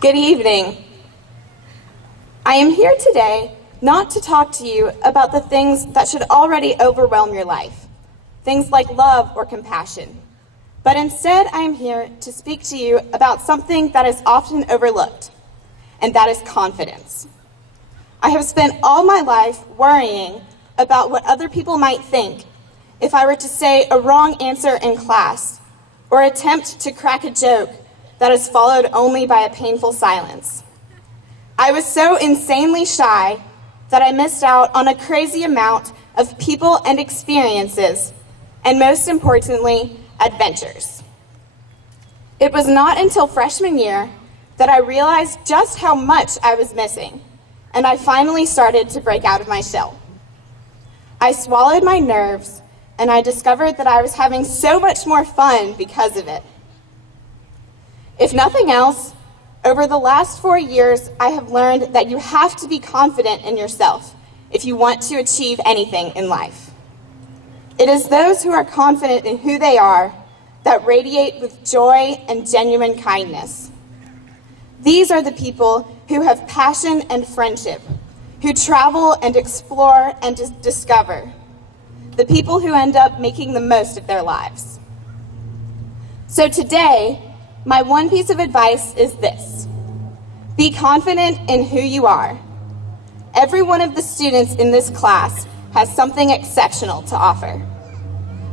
Good evening. I am here today not to talk to you about the things that should already overwhelm your life, things like love or compassion, but instead I am here to speak to you about something that is often overlooked, and that is confidence. I have spent all my life worrying about what other people might think if I were to say a wrong answer in class or attempt to crack a joke that is followed only by a painful silence. I was so insanely shy that I missed out on a crazy amount of people and experiences, and most importantly, adventures. It was not until freshman year that I realized just how much I was missing, and I finally started to break out of my shell. I swallowed my nerves, and I discovered that I was having so much more fun because of it. If nothing else, over the last 4 years, I have learned that you have to be confident in yourself if you want to achieve anything in life. It is those who are confident in who they are that radiate with joy and genuine kindness. These are the people who have passion and friendship, who travel and explore and discover, the people who end up making the most of their lives. So today, my one piece of advice is this: be confident in who you are. Every one of the students in this class has something exceptional to offer.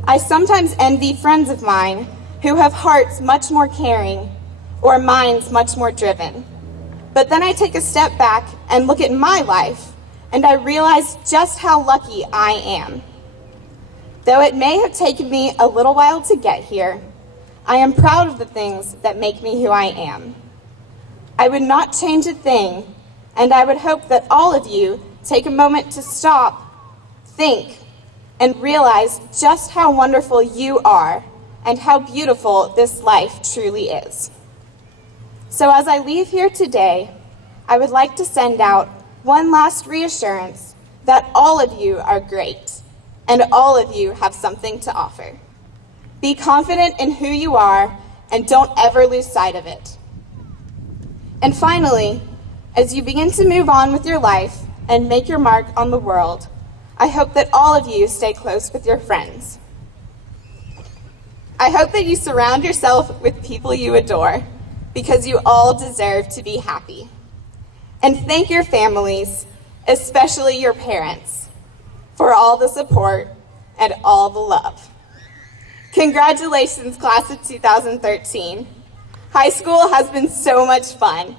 I sometimes envy friends of mine who have hearts much more caring or minds much more driven. But then I take a step back and look at my life, and I realize just how lucky I am. Though it may have taken me a little while to get here, I am proud of the things that make me who I am. I would not change a thing, and I would hope that all of you take a moment to stop, think, and realize just how wonderful you are and how beautiful this life truly is. So as I leave here today, I would like to send out one last reassurance that all of you are great, and all of you have something to offer. Be confident in who you are, and don't ever lose sight of it. And finally, as you begin to move on with your life and make your mark on the world, I hope that all of you stay close with your friends. I hope that you surround yourself with people you adore, because you all deserve to be happy. And thank your families, especially your parents, for all the support and all the love. Congratulations, class of 2013. High school has been so much fun.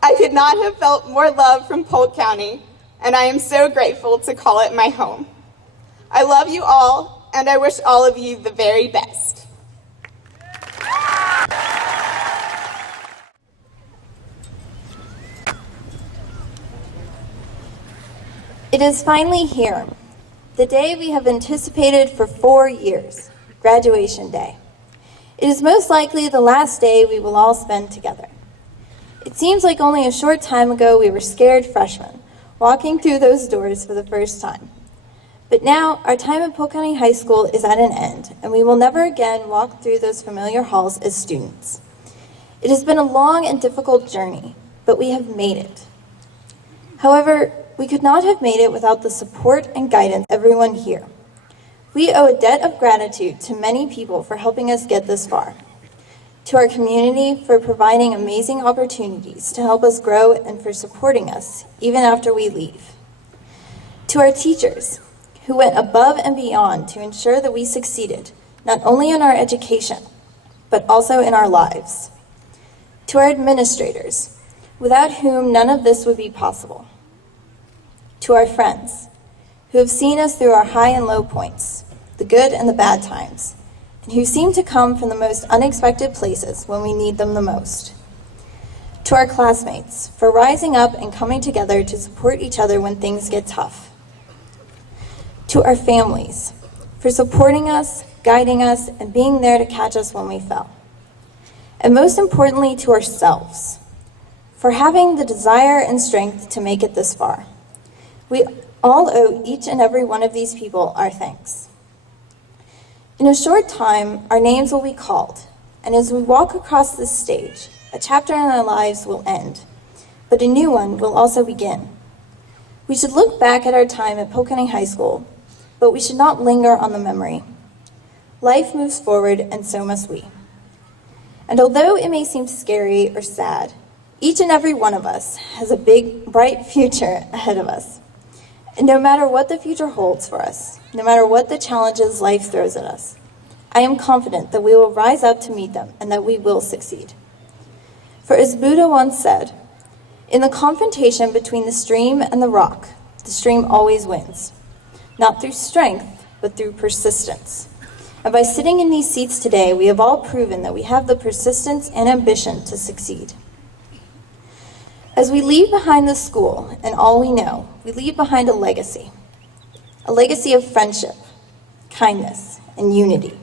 I could not have felt more love from Polk County, and I am so grateful to call it my home. I love you all, and I wish all of you the very best. It is finally here, the day we have anticipated for 4 years, graduation day. It is most likely the last day we will all spend together. It seems like only a short time ago we were scared freshmen, walking through those doors for the first time. But now, our time at Polk County High School is at an end, and we will never again walk through those familiar halls as students. It has been a long and difficult journey, but we have made it. However, we could not have made it without the support and guidance of everyone here. We owe a debt of gratitude to many people for helping us get this far, to our community for providing amazing opportunities to help us grow and for supporting us even after we leave, to our teachers who went above and beyond to ensure that we succeeded, not only in our education, but also in our lives, to our administrators, without whom none of this would be possible, to our friends, who have seen us through our high and low points, the good and the bad times, and who seem to come from the most unexpected places when we need them the most. To our classmates, for rising up and coming together to support each other when things get tough. To our families, for supporting us, guiding us, and being there to catch us when we fell. And most importantly, to ourselves, for having the desire and strength to make it this far. We all owe each and every one of these people our thanks. In a short time, our names will be called, and as we walk across this stage, A chapter in our lives will end, but a new one will also begin. We should look back at our time at Polk County High School, but we should not linger on the memory. Life moves forward, and so must we. And although it may seem scary or sad, each and every one of us has a big, bright future ahead of us. And no matter what the future holds for us, no matter what the challenges life throws at us, I am confident that we will rise up to meet them and that we will succeed. For as Buddha once said, in the confrontation between the stream and the rock, the stream always wins, not through strength, but through persistence. And by sitting in these seats today, we have all proven that we have the persistence and ambition to succeed. As we leave behind the school and all we know, we leave behind a legacy of friendship, kindness, and unity.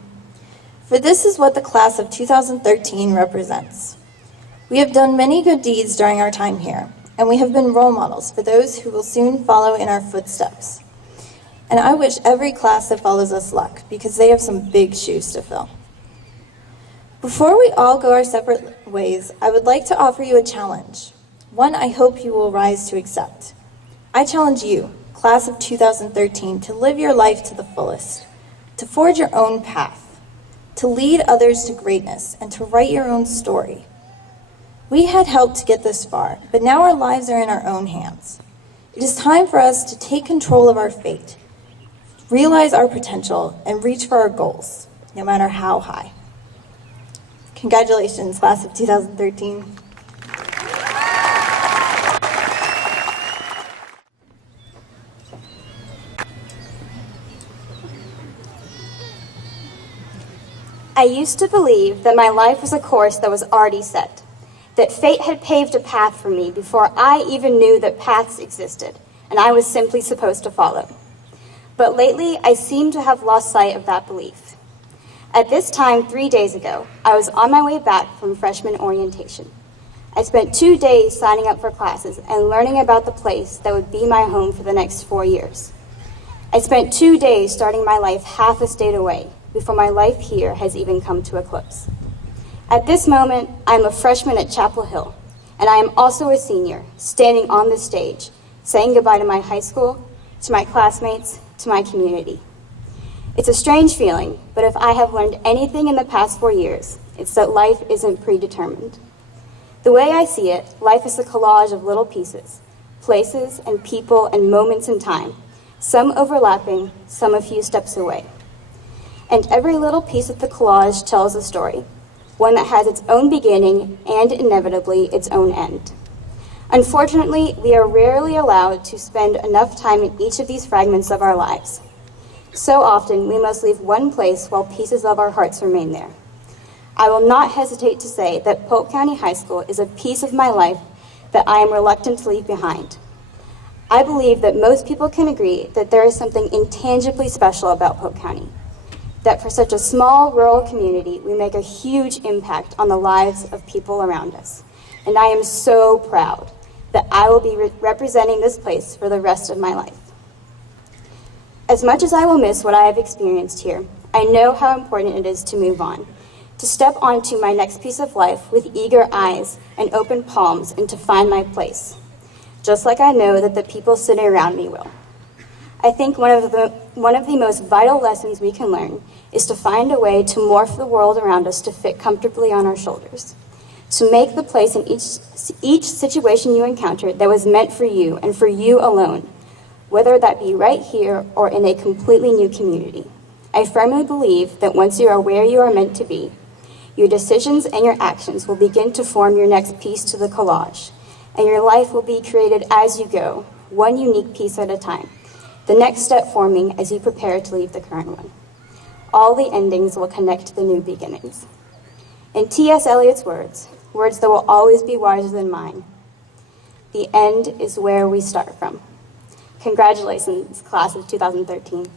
For this is what the class of 2013 represents. We have done many good deeds during our time here, and we have been role models for those who will soon follow in our footsteps. And I wish every class that follows us luck, because they have some big shoes to fill. Before we all go our separate ways, I would like to offer you a challenge, one I hope you will rise to accept. I challenge you, class of 2013, to live your life to the fullest, to forge your own path, to lead others to greatness, and to write your own story. We had help to get this far, but now our lives are in our own hands. It is time for us to take control of our fate, realize our potential, and reach for our goals, no matter how high. Congratulations, class of 2013. I used to believe that my life was a course that was already set, that fate had paved a path for me before I even knew that paths existed, and I was simply supposed to follow. But lately, I seem to have lost sight of that belief. At this time 3 days ago, I was on my way back from freshman orientation. I spent 2 days signing up for classes and learning about the place that would be my home for the next 4 years. I spent 2 days starting my life half a state away before my life here has even come to a close. At this moment, I'm a freshman at Chapel Hill, and I am also a senior, standing on the stage, saying goodbye to my high school, to my classmates, to my community. It's a strange feeling, but if I have learned anything in the past 4 years, it's that life isn't predetermined. The way I see it, life is a collage of little pieces, places and people and moments in time, some overlapping, some a few steps away. And every little piece of the collage tells a story, one that has its own beginning and inevitably its own end. Unfortunately, we are rarely allowed to spend enough time in each of these fragments of our lives. So often, we must leave one place while pieces of our hearts remain there. I will not hesitate to say that Polk County High School is a piece of my life that I am reluctant to leave behind. I believe that most people can agree that there is something intangibly special about Polk County, that for such a small rural community, we make a huge impact on the lives of people around us. And I am so proud that I will be representing this place for the rest of my life. As much as I will miss what I have experienced here, I know how important it is to move on, to step onto my next piece of life with eager eyes and open palms and to find my place, just like I know that the people sitting around me will. I think one of the most vital lessons we can learn is to find a way to morph the world around us to fit comfortably on our shoulders, to make the place in each situation you encounter that was meant for you and for you alone, whether that be right here or in a completely new community. I firmly believe that once you are where you are meant to be, your decisions and your actions will begin to form your next piece to the collage, and your life will be created as you go, one unique piece at a time, the next step forming as you prepare to leave the current one. All the endings will connect to the new beginnings. In T.S. Eliot's words that will always be wiser than mine, the end is where we start from. Congratulations, class of 2013.